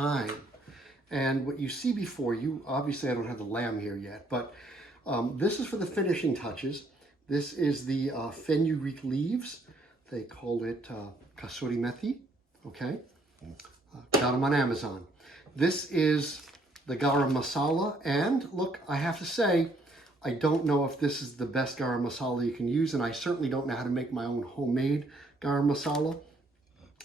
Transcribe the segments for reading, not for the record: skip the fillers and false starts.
time. And what you see before you, obviously I don't have the lamb here yet, but this is for the finishing touches. This is the fenugreek leaves. They call it kasuri methi, okay? Got them on Amazon. This is the garam masala, and look, I have to say, I don't know if this is the best garam masala you can use, and I certainly don't know how to make my own homemade garam masala,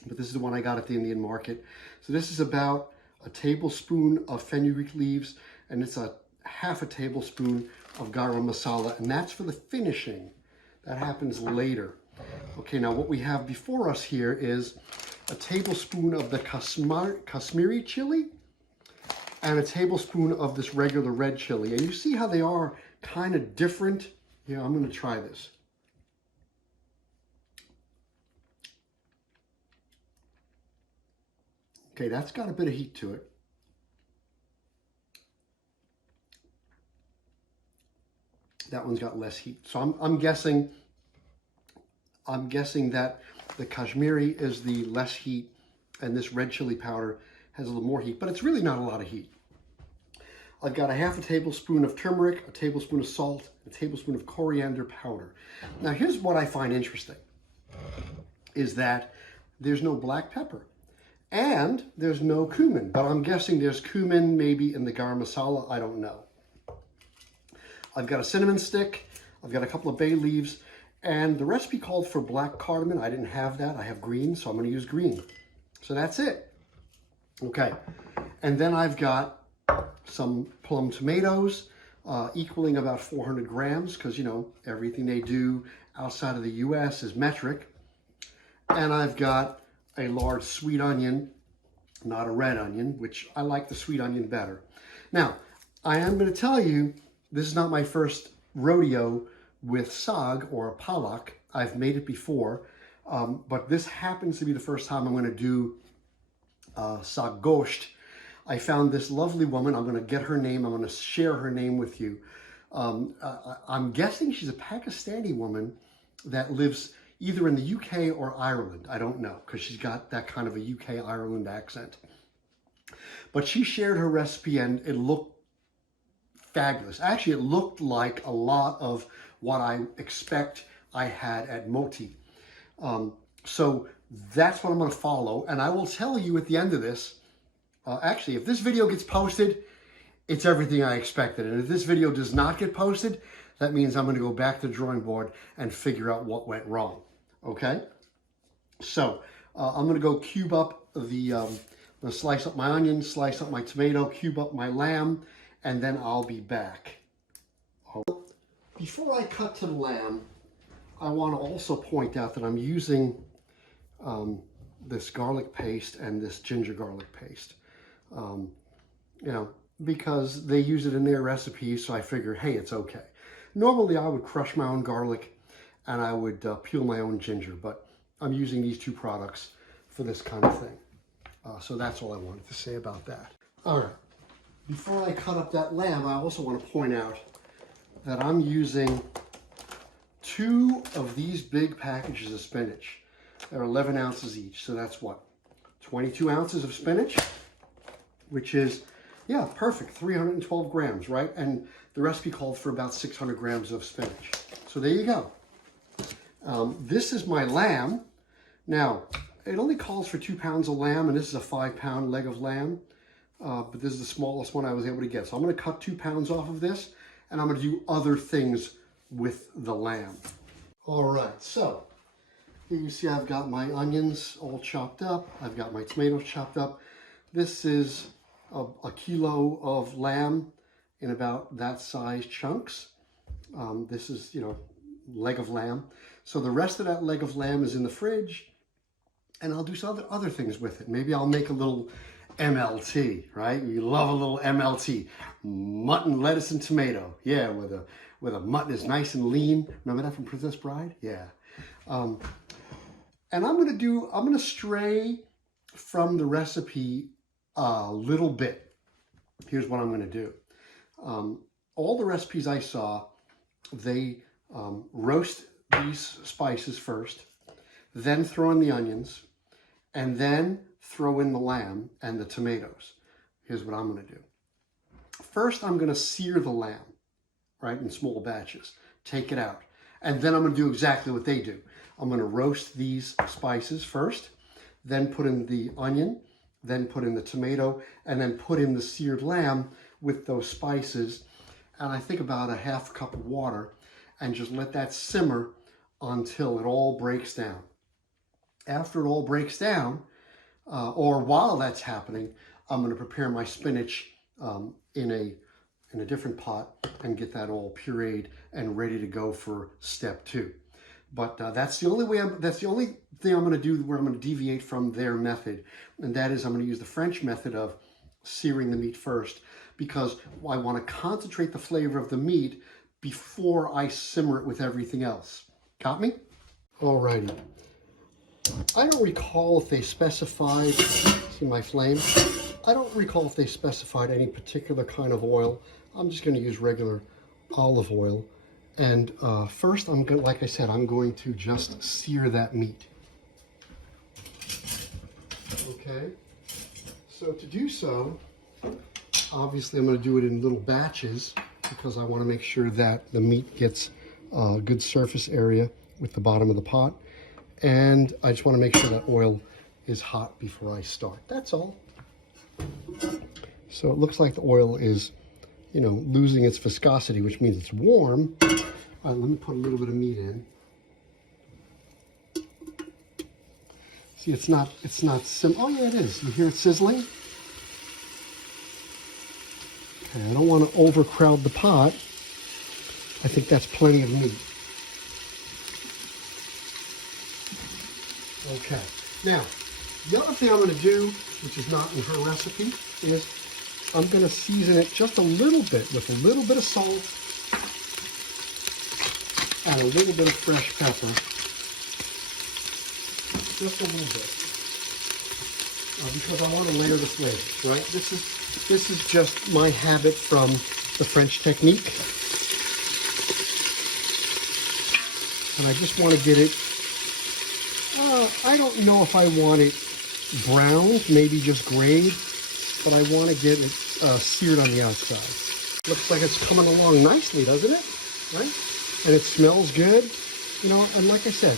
but this is the one I got at the Indian market. So this is about a tablespoon of fenugreek leaves, and it's a half a tablespoon of garam masala, and that's for the finishing. That happens later. Okay, now what we have before us here is a tablespoon of the Kashmiri chili and a tablespoon of this regular red chili. And you see how they are kind of different? Yeah, I'm going to try this. Okay, that's got a bit of heat to it. That one's got less heat. So I'm guessing that the Kashmiri is the less heat, and this red chili powder has a little more heat, but it's really not a lot of heat. I've got a half a tablespoon of turmeric, a tablespoon of salt, a tablespoon of coriander powder. Now here's what I find interesting, is that there's no black pepper and there's no cumin, but I'm guessing there's cumin maybe in the garam masala, I don't know. I've got a cinnamon stick, I've got a couple of bay leaves, and the recipe called for black cardamom. I didn't have that, I have green, so I'm gonna use green. So that's it. Okay, and then I've got some plum tomatoes, equaling about 400 grams, because, you know, everything they do outside of the US is metric. And I've got a large sweet onion, not a red onion, which I like the sweet onion better. Now, I am going to tell you, this is not my first rodeo with saag or palak. I've made it before, but this happens to be the first time I'm going to do Saag Gosht. I found this lovely woman. I'm going to get her name. I'm going to share her name with you. I'm guessing she's a Pakistani woman that lives either in the UK or Ireland. I don't know, because she's got that kind of a UK-Ireland accent. But she shared her recipe, and it looked fabulous. Actually, it looked like a lot of what I expect I had at Moti. So that's what I'm going to follow. And I will tell you at the end of this, actually, if this video gets posted, it's everything I expected. And if this video does not get posted, that means I'm going to go back to the drawing board and figure out what went wrong. Okay? So I'm going to go cube up the, I'm going to slice up my onion, slice up my tomato, cube up my lamb, and then I'll be back. Before I cut to the lamb, I want to also point out that I'm using this garlic paste and this ginger garlic paste. You know, because they use it in their recipes, so I figured, hey, it's okay. Normally I would crush my own garlic and I would peel my own ginger, but I'm using these two products for this kind of thing. So that's all I wanted to say about that. All right, before I cut up that lamb, I also want to point out that I'm using 2 of these big packages of spinach. They're 11 ounces each, so that's what? 22 ounces of spinach, which is, yeah, perfect, 312 grams, right? And the recipe called for about 600 grams of spinach. So there you go. This is my lamb. Now, it only calls for 2 pounds of lamb, and this is a 5-pound leg of lamb. But this is the smallest one I was able to get. So I'm going to cut 2 pounds off of this, and I'm going to do other things with the lamb. All right, so here you see I've got my onions all chopped up. I've got my tomatoes chopped up. This is a kilo of lamb in about that size chunks. This is, you know, leg of lamb. So the rest of that leg of lamb is in the fridge, and I'll do some other things with it. Maybe I'll make a little MLT, right? You love a little MLT, mutton, lettuce, and tomato. Yeah, where the mutton is nice and lean. Remember that from Princess Bride? Yeah. And I'm gonna stray from the recipe a little bit. Here's what I'm gonna do. All the recipes I saw, they roast these spices first, then throw in the onions, and then throw in the lamb and the tomatoes. Here's what I'm going to do. First, I'm going to sear the lamb, right, in small batches. Take it out. And then I'm going to do exactly what they do. I'm going to roast these spices first, then put in the onion, then put in the tomato, and then put in the seared lamb with those spices. And I think about a half cup of water, and just let that simmer until it all breaks down. After it all breaks down, or while that's happening, I'm going to prepare my spinach in a different pot and get that all pureed and ready to go for step 2. But that's the only thing I'm going to do where I'm going to deviate from their method, and that is I'm going to use the French method of searing the meat first, because I want to concentrate the flavor of the meat before I simmer it with everything else. Got me? Alrighty. I don't recall if they specified, see my flame? I don't recall if they specified any particular kind of oil. I'm just going to use regular olive oil. And first, I'm going, like I said, I'm going to just sear that meat. Okay. So to do so, obviously I'm going to do it in little batches because I want to make sure that the meat gets a good surface area with the bottom of the pot. And I just want to make sure that oil is hot before I start. That's all. So it looks like the oil is, you know, losing its viscosity, which means it's warm. All right, let me put a little bit of meat in. See, it's not oh yeah, it is. You hear it sizzling? Okay, I don't want to overcrowd the pot. I think that's plenty of meat. Okay, now, the other thing I'm going to do, which is not in her recipe, is I'm going to season it just a little bit with a little bit of salt and a little bit of fresh pepper. Just a little bit. Because I want to layer the flavors, right? This is just my habit from the French technique. And I just want to get it, I don't know if I want it browned, maybe just grayed, but I want to get it seared on the outside. Looks like it's coming along nicely, doesn't it? Right? And it smells good. You know, and like I said,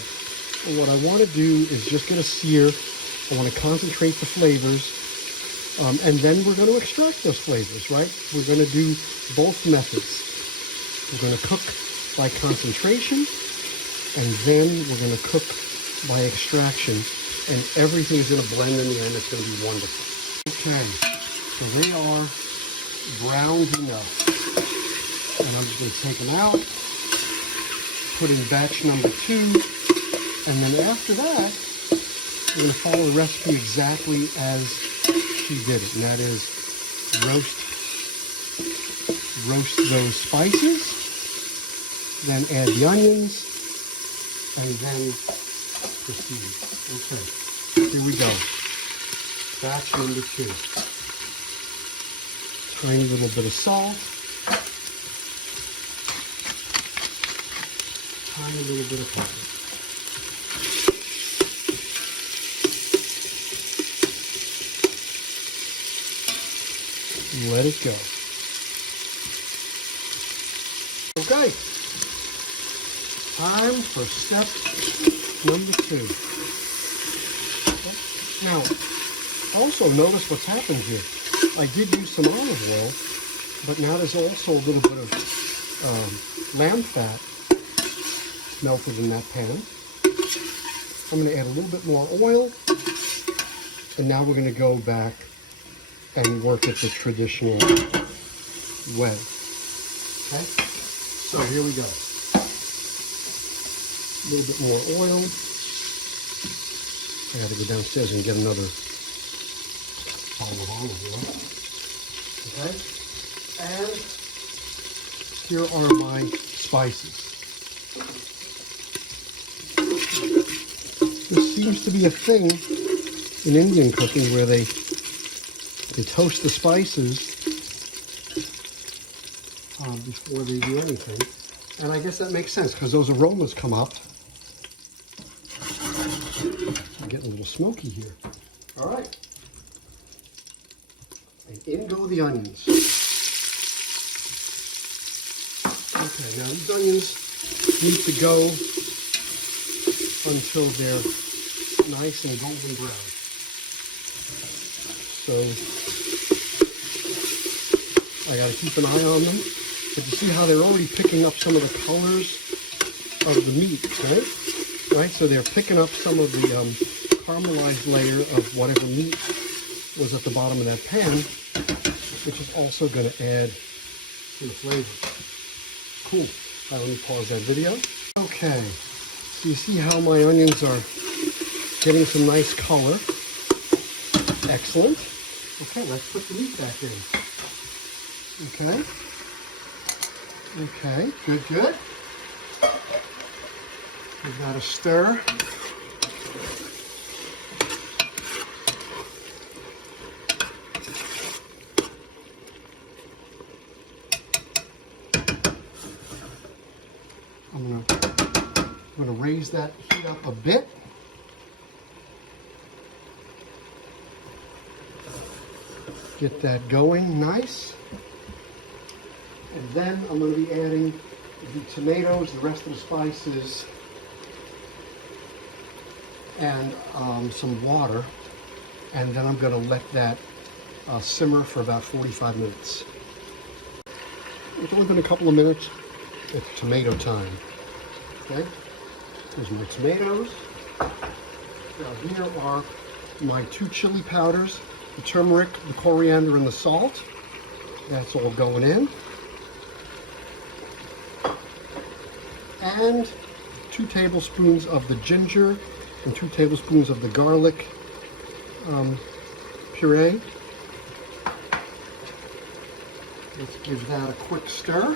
what I want to do is just get a sear. I want to concentrate the flavors, and then we're going to extract those flavors, right? We're going to do both methods. We're going to cook by concentration, and then we're going to cook by extraction, and everything's going to blend in the end. It's going to be wonderful. Okay, so they are browned enough, and I'm just going to take them out, put in batch number 2, and then after that, we're going to follow the recipe exactly as she did it, and that is roast those spices, then add the onions, and then proceed. Okay, here we go. Batch number 2. Tiny little bit of salt. Tiny little bit of pepper. Let it go. Okay. Time for step number 2. Now, also notice what's happened here. I did use some olive oil, but now there's also a little bit of lamb fat melted in that pan. I'm going to add a little bit more oil, and now we're going to go back and work it the traditional way. Okay? So here we go. A little bit more oil. I had to go downstairs and get another bottle of olive oil. Okay? And here are my spices. This seems to be a thing in Indian cooking where they toast the spices before they do anything. And I guess that makes sense because those aromas come up. I'm getting a little smoky here. All right. And in go the onions. Okay, now these onions need to go until they're nice and golden brown. So I got to keep an eye on them. But you see how they're already picking up some of the colors of the meat, right? Right, so they're picking up some of the caramelized layer of whatever meat was at the bottom of that pan, which is also going to add to the flavor. Cool. All right, let me pause that video. Okay, so you see how my onions are getting some nice color. Excellent. Okay, let's put the meat back in. Okay. Okay, good, good. We've got to stir. I'm gonna raise that heat up a bit. Get that going nice. And then I'm going to be adding the tomatoes, the rest of the spices, and some water. And then I'm going to let that simmer for about 45 minutes. Within a couple of minutes, it's tomato time. Okay, here's my tomatoes. Now here are my 2 chili powders, the turmeric, the coriander, and the salt. That's all going in. And 2 tablespoons of the ginger and 2 tablespoons of the garlic puree. Let's give that a quick stir.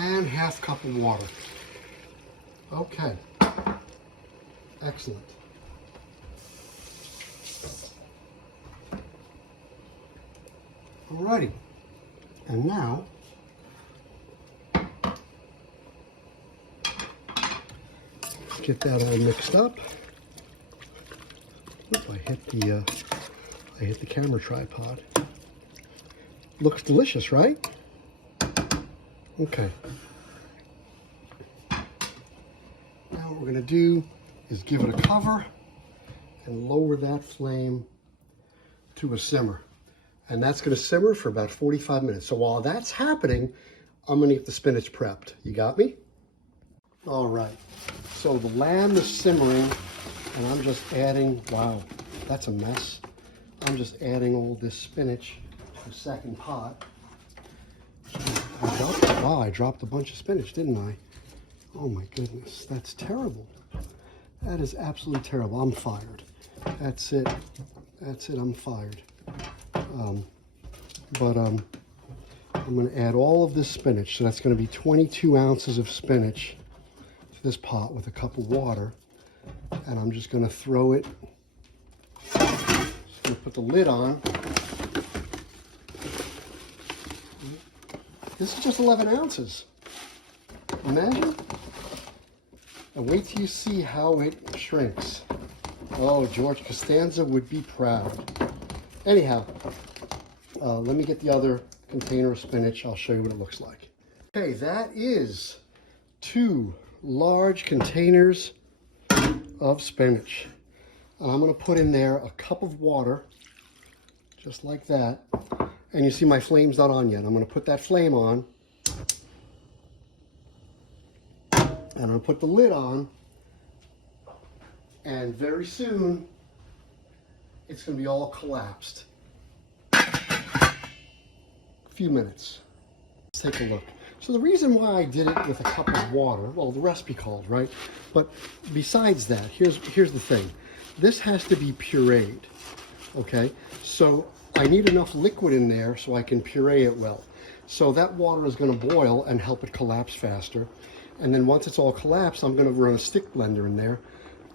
And ½ cup of water. Okay, excellent. Alrighty, and now get that all mixed up. Oop, I hit the camera tripod. Looks delicious, right? Okay. Now what we're going to do is give it a cover and lower that flame to a simmer. And that's going to simmer for about 45 minutes. So while that's happening, I'm going to get the spinach prepped. You got me? All right. So the lamb is simmering, and I'm just adding, wow, that's a mess. I'm just adding all this spinach to the second pot. I dropped a bunch of spinach, didn't I? Oh my goodness, that's terrible. That is absolutely terrible. I'm fired. That's it. That's it, I'm fired. I'm going to add all of this spinach. So that's going to be 22 ounces of spinach to this pot with a cup of water. And I'm just going to throw it. Just going to put the lid on. This is just 11 ounces. Imagine. And wait till you see how it shrinks. Oh, George Costanza would be proud. Anyhow, let me get the other container of spinach. I'll show you what it looks like. Okay, that is 2 large containers of spinach. And I'm going to put in there a cup of water, just like that. And you see my flame's not on yet. I'm going to put that flame on. And I'm going to put the lid on. And very soon, it's going to be all collapsed. A few minutes. Let's take a look. So the reason why I did it with a cup of water, well, the recipe called, right? But besides that, here's the thing. This has to be pureed, okay? So I need enough liquid in there so I can puree it well. So that water is going to boil and help it collapse faster. And then once it's all collapsed, I'm going to run a stick blender in there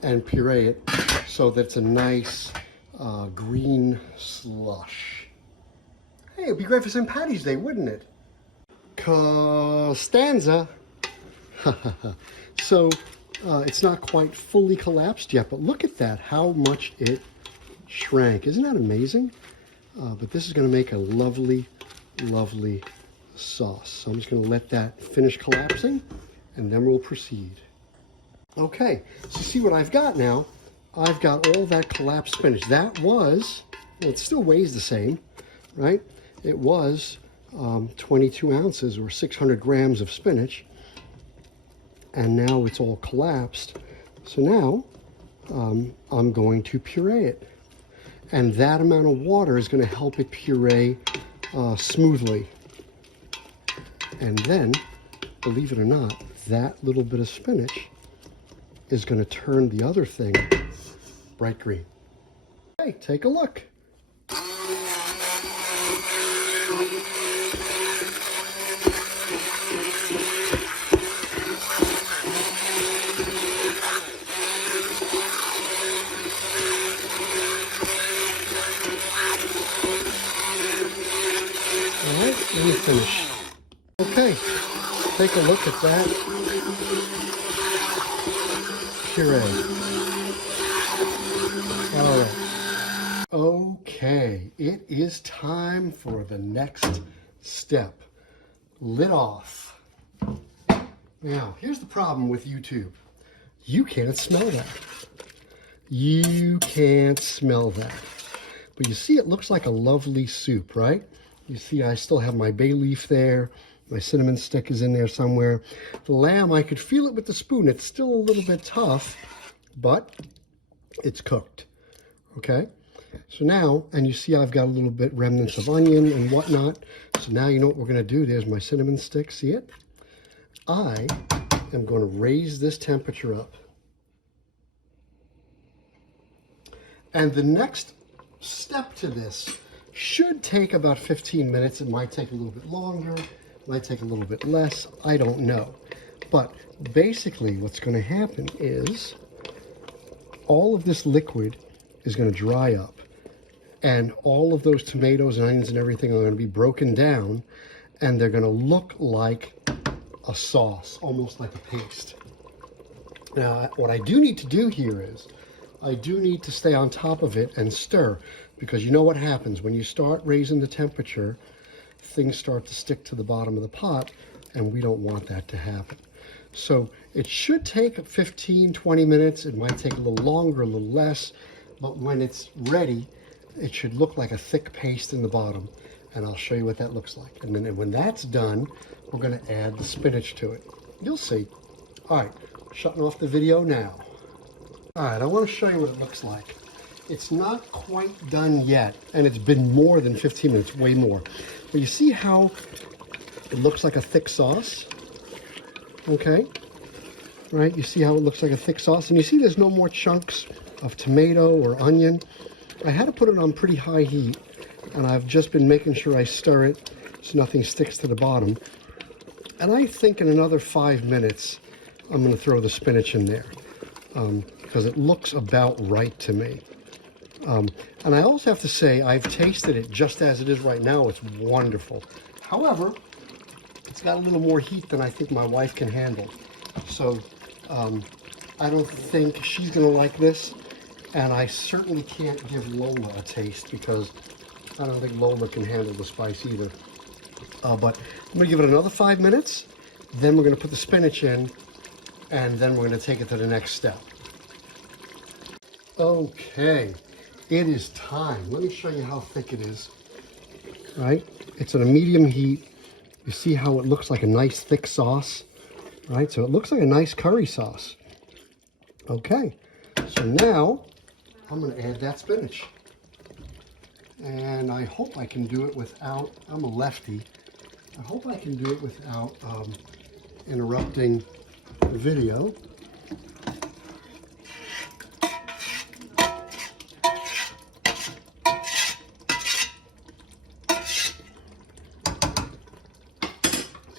and puree it so that it's a nice green slush. Hey, it'd be great for St. Patty's Day, wouldn't it? Costanza. So it's not quite fully collapsed yet, but look at that, how much it shrank. Isn't that amazing? But this is going to make a lovely, lovely sauce. So I'm just going to let that finish collapsing, and then we'll proceed. Okay, so see what I've got now. I've got all that collapsed spinach. That was, well, it still weighs the same, right? It was 22 ounces or 600 grams of spinach. And now it's all collapsed. So now I'm going to puree it. And that amount of water is going to help it puree smoothly. And then, believe it or not, that little bit of spinach is going to turn the other thing bright green. Hey, take a look. Let me finish. Okay, take a look at that puree. All right. Okay, it is time for the next step. Lid off. Now, here's the problem with YouTube. You can't smell that. You can't smell that. But you see, it looks like a lovely soup, right? You see, I still have my bay leaf there. My cinnamon stick is in there somewhere. The lamb, I could feel it with the spoon. It's still a little bit tough, but it's cooked. Okay? So now, and you see I've got a little bit remnants of onion and whatnot. So now you know what we're going to do. There's my cinnamon stick. See it? I am going to raise this temperature up. And the next step to this should take about 15 minutes. It might take a little bit longer, it might take a little bit less, I don't know. But basically what's going to happen is all of this liquid is going to dry up, and all of those tomatoes and onions and everything are going to be broken down, and they're going to look like a sauce, almost like a paste. Now, what I do need to do here is I do need to stay on top of it and stir, because you know what happens when you start raising the temperature, things start to stick to the bottom of the pot, and we don't want that to happen. So it should take 15, 20 minutes. It might take a little longer, a little less, but when it's ready, it should look like a thick paste in the bottom, and I'll show you what that looks like. And then when that's done, we're going to add the spinach to it. You'll see. All right, shutting off the video now. All right, I want to show you what it looks like. It's not quite done yet, and it's been more than 15 minutes, way more. But you see how it looks like a thick sauce? Okay, right? You see how it looks like a thick sauce? And you see there's no more chunks of tomato or onion. I had to put it on pretty high heat, and I've just been making sure I stir it so nothing sticks to the bottom. And I think in another 5 minutes, I'm going to throw the spinach in there, because it looks about right to me. And I also have to say, I've tasted it just as it is right now. It's wonderful. However, it's got a little more heat than I think my wife can handle. So I don't think she's going to like this. And I certainly can't give Lola a taste, because I don't think Lola can handle the spice either. But I'm going to give it another 5 minutes. Then we're going to put the spinach in, and then we're going to take it to the next step. Okay. It is time. Let me show you how thick it is. Right? It's at a medium heat. You see how it looks like a nice thick sauce? Right? So it looks like a nice curry sauce. Okay. So now I'm going to add that spinach. And I hope I can do it without, I'm a lefty, I hope I can do it without interrupting the video.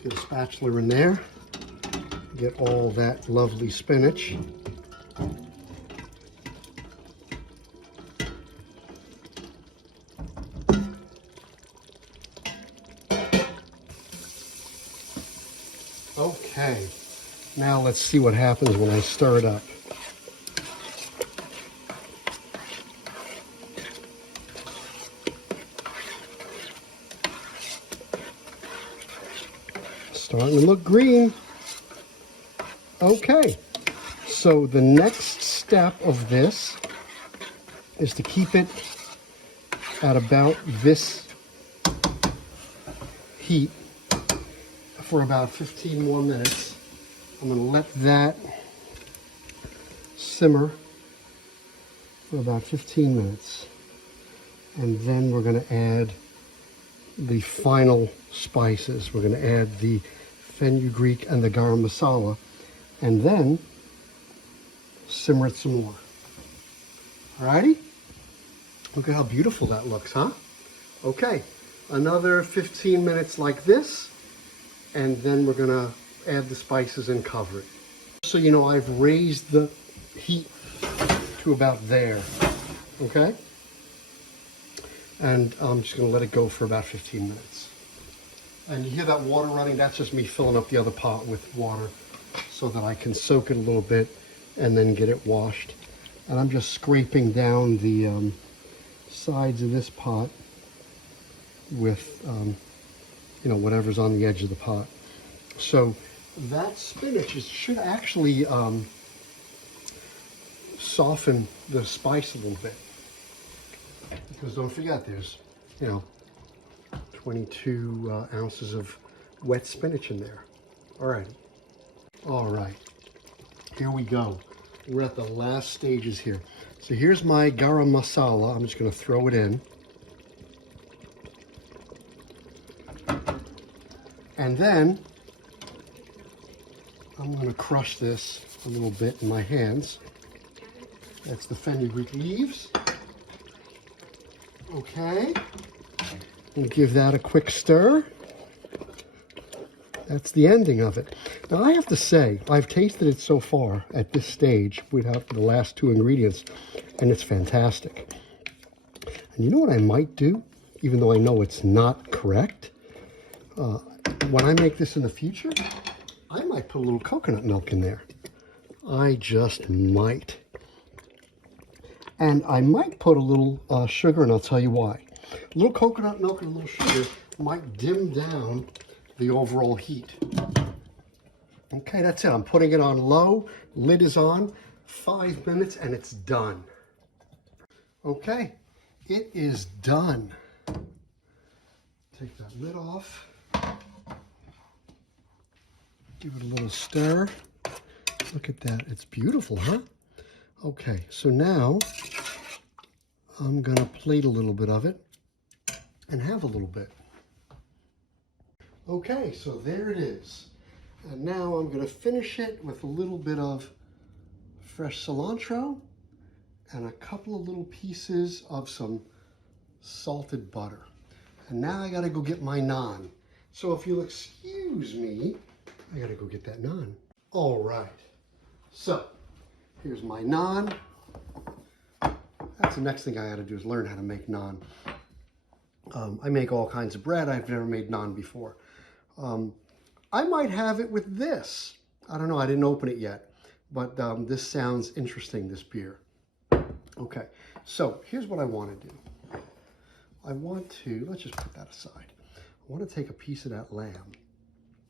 Get a spatula in there, get all that lovely spinach. Okay, now let's see what happens when I stir it up. Starting to look green. Okay, so the next step of this is to keep it at about this heat for about 15 more minutes. I'm going to let that simmer for about 15 minutes. And then we're going to add the final spices. We're going to add the fenugreek and the garam masala, and then simmer it some more. Alrighty? Look at how beautiful that looks, huh? Okay, another 15 minutes like this, and then we're gonna add the spices and cover it. So you know, I've raised the heat to about there, okay? And I'm just gonna let it go for about 15 minutes. And you hear that water running? That's just me filling up the other pot with water so that I can soak it a little bit and then get it washed. And I'm just scraping down the sides of this pot with, you know, whatever's on the edge of the pot. So that spinach should actually soften the spice a little bit. Because don't forget, there's, you know, 22 ounces of wet spinach in there. All right, here we go. We're at the last stages here. So here's my garam masala. I'm just going to throw it in. And then I'm going to crush this a little bit in my hands. That's the fenugreek leaves. Okay. And give that a quick stir. That's the ending of it. Now I have to say, I've tasted it so far at this stage without the last two ingredients, and it's fantastic. And you know what I might do, even though I know it's not correct? When I make this in the future, I might put a little coconut milk in there. I just might. And I might put a little sugar, and I'll tell you why. A little coconut milk and a little sugar might dim down the overall heat. Okay, that's it. I'm putting it on low. Lid is on. 5 minutes and it's done. Okay, it is done. Take that lid off. Give it a little stir. Look at that. It's beautiful, huh? Okay, so now I'm going to plate a little bit of it and have a little bit. Okay, so there it is. And now I'm going to finish it with a little bit of fresh cilantro and a couple of little pieces of some salted butter. And now I got to go get my naan. So if you'll excuse me, I got to go get that naan. All right. So here's my naan. That's the next thing I got to do is learn how to make naan. I make all kinds of bread. I've never made naan before. I might have it with this. I don't know, I didn't open it yet, but this sounds interesting, this beer. Okay, so here's what I want to do. I want to, let's just put that aside. I want to take a piece of that lamb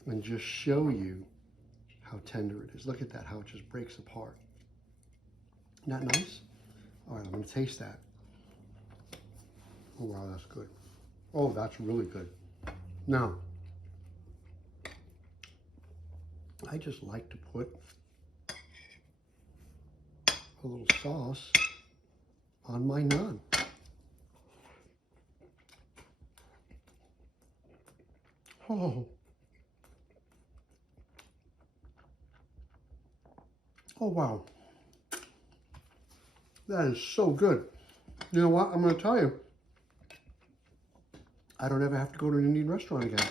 and just show you how tender it is. Look at that, how it just breaks apart. Isn't that nice? All right, I'm going to taste that. Oh, wow, that's good. Oh, that's really good. Now, I just like to put a little sauce on my naan. Oh. Oh, wow. That is so good. You know what? I'm going to tell you, I don't ever have to go to an Indian restaurant again.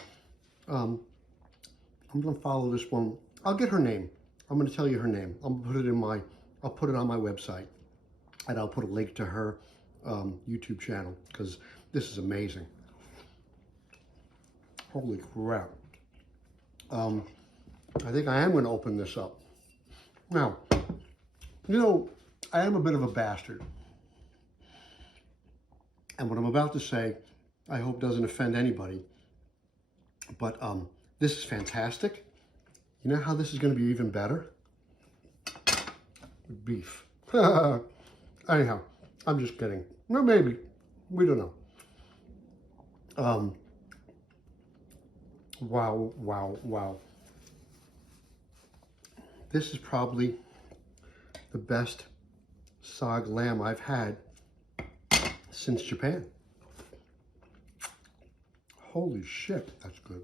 I'm going to follow this one. I'll get her name. I'm going to tell you her name. I'll put it on my website, and I'll put a link to her YouTube channel, because this is amazing. Holy crap. I think I am going to open this up. Now, you know, I am a bit of a bastard. And what I'm about to say, I hope doesn't offend anybody. But this is fantastic. You know how this is going to be even better? With beef. Anyhow, I'm just kidding. Well, maybe. We don't know. Wow, wow, wow. This is probably the best Saag lamb I've had since Japan. Holy shit, that's good.